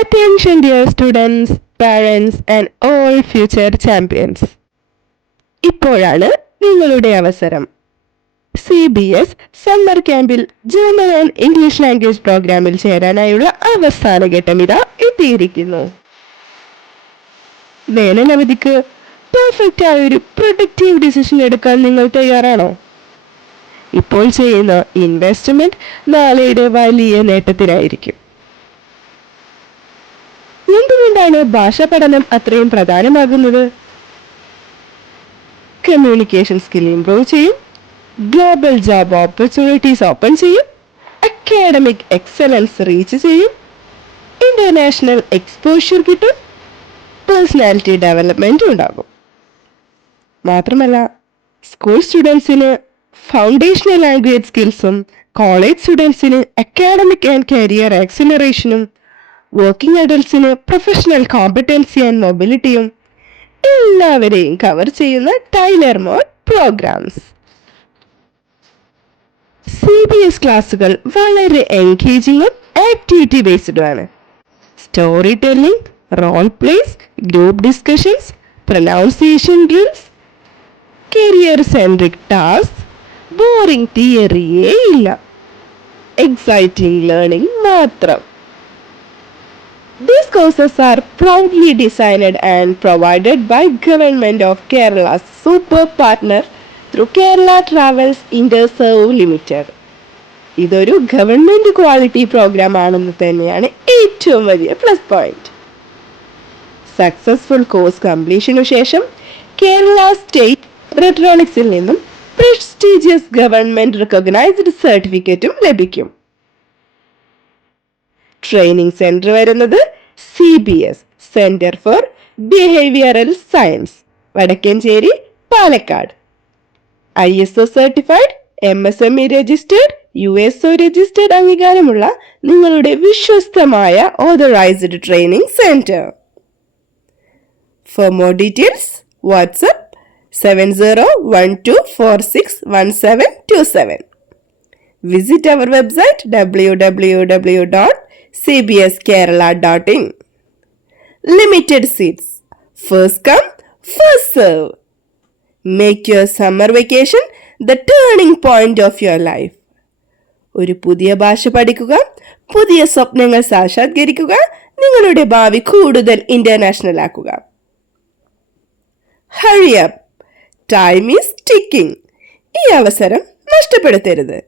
Attention dear students, parents and all future champions. ഇപ്പോഴാണ് നിങ്ങളുടെ അവസരം. CBS സമ്മർ ക്യാമ്പിൽ ജർമ്മൻ ആൻഡ് ഇംഗ്ലീഷ് ലാംഗ്വേജ് പ്രോഗ്രാമിൽ ചേരാനായുള്ള അവസാന ഘട്ടം ഇതാ എത്തിയിരിക്കുന്നു. വേനലവധിക്ക് പെർഫെക്റ്റ് ആയ ഒരു പ്രൊഡക്റ്റീവ് ഡിസിഷൻ എടുക്കാൻ നിങ്ങൾ തയ്യാറാണോ? ഇപ്പോൾ ചെയ്യുന്ന ഇൻവെസ്റ്റ്മെന്റ് നാളെയുടെ വലിയ നേട്ടത്തിനായിരിക്കും. എന്തുകൊണ്ടാണ് ഭാഷാ പഠനം അത്രയും പ്രധാനമാകുന്നത്? കമ്മ്യൂണിക്കേഷൻ സ്കിൽ ഇംപ്രൂവ് ചെയ്യും, ഗ്ലോബൽ ജോബ് ഓപ്പർച്യൂണിറ്റീസ് ഓപ്പൺ ചെയ്യും, അക്കാഡമിക് എക്സലൻസ് റീച്ച് ചെയ്യും, ഇന്റർനാഷണൽ എക്സ്പോഷർ കിട്ടും, പേഴ്സണാലിറ്റി ഡെവലപ്മെന്റ് ഉണ്ടാകും. മാത്രമല്ല സ്കൂൾ സ്റ്റുഡൻസിന് ഫൗണ്ടേഷണൽ ലാംഗ്വേജ് സ്കിൽസും, കോളേജ് സ്റ്റുഡൻസിന് അക്കാഡമിക് ആൻഡ് കരിയർ ആക്സിലറേഷനും, വർക്കിംഗ് അഡൽട്സിന് പ്രൊഫഷണൽ കോമ്പറ്റൻസി ആൻഡ് മൊബിലിറ്റിയും എല്ലാവരെയും കവർ ചെയ്യുന്ന ടൈലർ മോഡ് പ്രോഗ്രാംസ്. CBS ക്ലാസുകൾ വളരെ എൻഗേജിങ്ങും ആക്ടിവിറ്റി ബേസ്ഡുമാണ്. Story telling, role plays, group discussions, pronunciation drills, career centric task, boring തിയറിയേ ഇല്ല, എക്സൈറ്റിംഗ് ലേണിംഗ് മാത്രം. These courses are proudly designed and provided by Government of Kerala's super partner through Kerala Travels Interserve Limited. ഇതൊരു government quality programme ആണെന്ന് തന്നെയാണ് ഏറ്റവും വലിയ plus point. Successful course കംപ്ലീഷനു ശേഷം Kerala state ഇലക്ട്രോണിക്സിൽ നിന്നും പ്രസ്റ്റീജിയസ് ഗവൺമെന്റ് റെക്കഗ്നൈസ്ഡ് സർട്ടിഫിക്കറ്റും ലഭിക്കും. ട്രെയിനിങ് സെന്റർ വരുന്നത് CBS centre for behavioural science, Vadakkanchery, Palakkad. ISO certified, MSME registered, USO registered അംഗീകാരമുള്ള നിങ്ങളുടെ വിശ്വസ്തമായ authorised training centre. For more details WhatsApp 7012461727. Visit our website www.cbskerala.in. Limited seats. First come, first serve. Make your summer vacation the turning point of your life. ഒരു പുതിയ ഭാഷ പഠിക്കുക, പുതിയ സ്വപ്നങ്ങൾ സാക്ഷാത്കരിക്കുക, നിങ്ങളുടെ ഭാവി കൂടുതൽ ഇന്റർനാഷണൽ ആക്കുക. Hurry up. Time is ticking. ഈ അവസരം നഷ്ടപ്പെടുത്തരുത്.